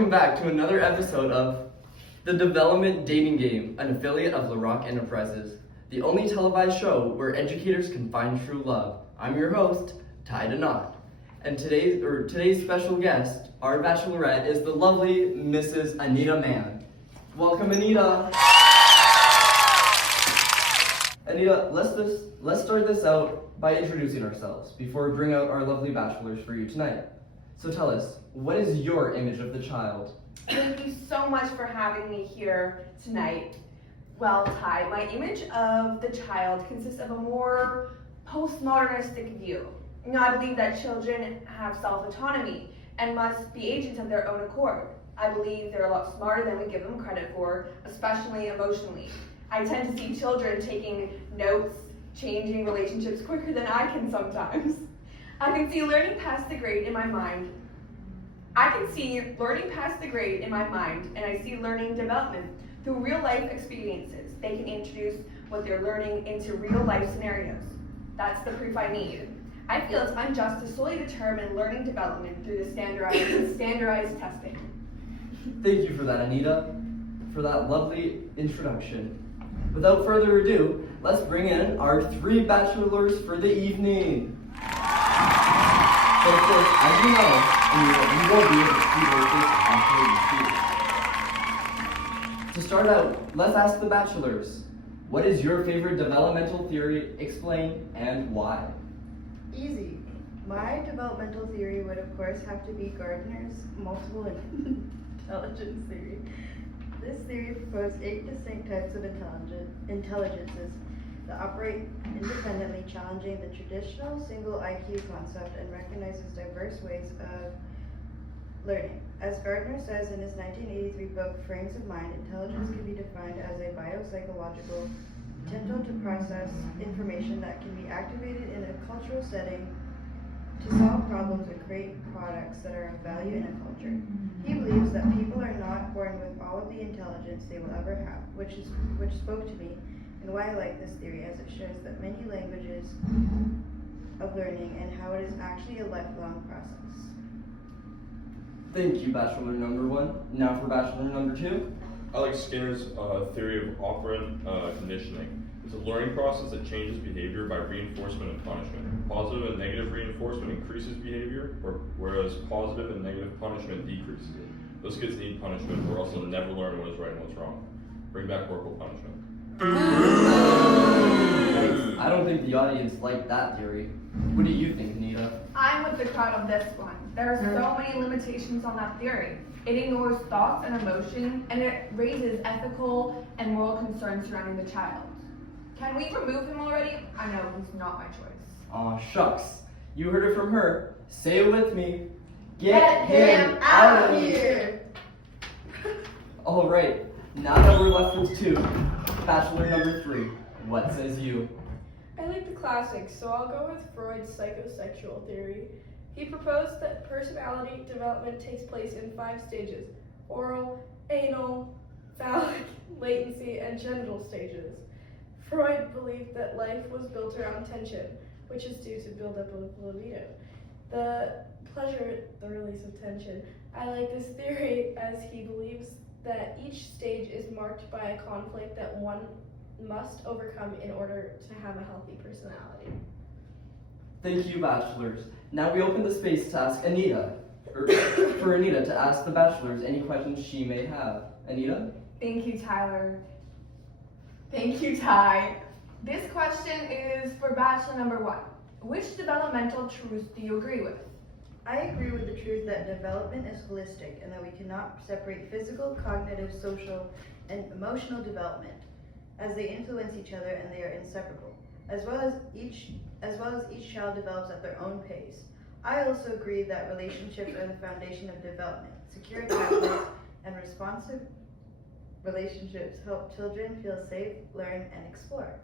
welcome back to another episode of The Development Dating Game, an affiliate of LaRock Enterprises, the only televised show where educators can find true love. I'm your host, Tye DaNot, and today's special guest, our bachelorette, is the lovely Mrs. Anita Mhan. Welcome, Anita. Anita, let's start this out by introducing ourselves before we bring out our lovely bachelors for you tonight. So tell us, what is your image of the child? Thank you so much for having me here tonight. Well, Tye, my image of the child consists of a more postmodernistic view. I believe that children have self-autonomy and must be agents of their own accord. I believe they're a lot smarter than we give them credit for, especially emotionally. I tend to see children taking notes, changing relationships quicker than I can sometimes. I can see learning past the grade in my mind. and I see learning development through real life experiences. They can introduce what they're learning into real life scenarios. That's the proof I need. I feel it's unjust to solely determine learning development through the standardized testing. Thank you for that, Anita, for that lovely introduction. Without further ado, let's bring in our three bachelors for the evening. But of course, as you know, you won't be able to see their faces until you see it. To start out, let's ask the bachelors, what is your favorite developmental theory? Explain and why. Easy. My developmental theory would of course have to be Gardner's multiple intelligence theory. This theory proposed 8 distinct types of intelligences that operate independently, challenging the traditional single IQ concept and recognizes diverse ways of learning. As Gardner says in his 1983 book, Frames of Mind, intelligence can be defined as a biopsychological potential to process information that can be activated in a cultural setting to solve problems and create products that are of value in a culture. He believes that people are not born with all of the intelligence they will ever have, which spoke to me and why I like this theory, as it shows that many languages of learning and how it is actually a lifelong process. Thank you, Bachelor number 1. Now for Bachelor number 2. I like Skinner's theory of operant conditioning. It's a learning process that changes behavior by reinforcement and punishment. Positive and negative reinforcement increases behavior, whereas positive and negative punishment decreases it. Those kids need punishment or else they'll never learn what is right and what's wrong. Bring back corporal punishment. I don't think the audience liked that theory. What do you think, Anita? I'm with the crowd on this one. There are so many limitations on that theory. It ignores thoughts and emotion, and it raises ethical and moral concerns surrounding the child. Can we remove him already? I know he's not my choice. Aw, shucks. You heard it from her. Say it with me. Get him out of here! Alright, now that we're left with 2, Bachelor number 3, what says you? I like the classics, so I'll go with Freud's psychosexual theory. He proposed that personality development takes place in 5 stages: oral, anal, phallic, latency, and genital stages. Freud believed that life was built around tension, which is due to buildup of libido. The release of tension. I like this theory as he believes that each stage is marked by a conflict that one must overcome in order to have a healthy personality. Thank you, Bachelors. Now we open the space to ask Anita, for Anita to ask the Bachelors any questions she may have. Anita? Thank you, Tyler. Thank you, Tye. This question is for Bachelor number 1. Which developmental truths do you agree with? I agree with the truth that development is holistic and that we cannot separate physical, cognitive, social, and emotional development, as they influence each other and they are inseparable, as well as each child develops at their own pace. I also agree that relationships are the foundation of development. Secure attachments and responsive relationships help children feel safe, learn, and explore.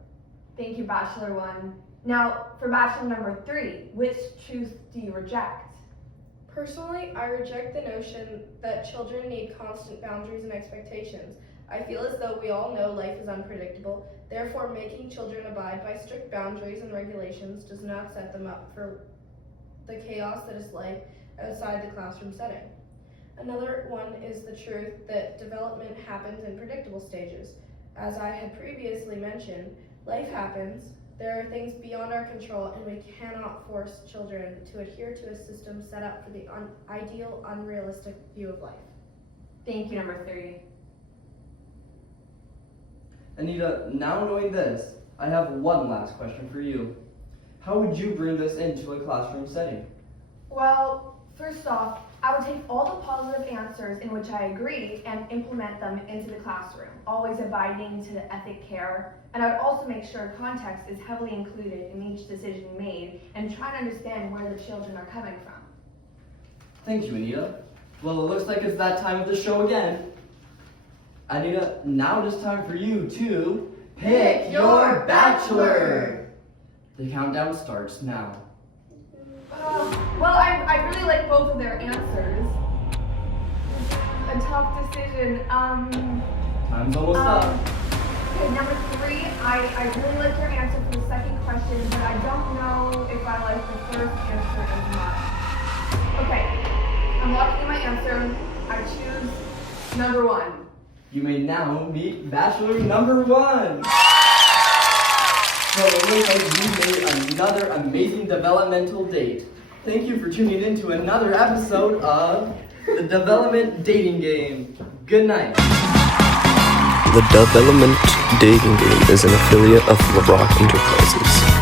Thank you, Bachelor 1. Now, for Bachelor number 3, which truth do you reject? Personally, I reject the notion that children need constant boundaries and expectations. I feel as though we all know life is unpredictable, therefore making children abide by strict boundaries and regulations does not set them up for the chaos that is life outside the classroom setting. Another one is the truth that development happens in predictable stages. As I had previously mentioned, life happens, there are things beyond our control, and we cannot force children to adhere to a system set up for the ideal, unrealistic view of life. Thank you, number 3. Anita, now knowing this, I have one last question for you. How would you bring this into a classroom setting? Well, first off, I would take all the positive answers in which I agree and implement them into the classroom, always abiding to the ethic care. And I would also make sure context is heavily included in each decision made and try to understand where the children are coming from. Thank you, Anita. Well, it looks like it's that time of the show again. Anita, now it is time for you to pick your Bachelor! The countdown starts now. Well, I really like both of their answers. A tough decision. Time's almost up. Okay, number 3, I really like your answer for the second question, but I don't know if I like the first answer as much. Okay, I'm locking in my answer. I choose number 1. You may now meet Bachelor number 1. So it looks like you made another amazing developmental date. Thank you for tuning in to another episode of the Development Dating Game. Good night. The Development Dating Game is an affiliate of LaRock Enterprises.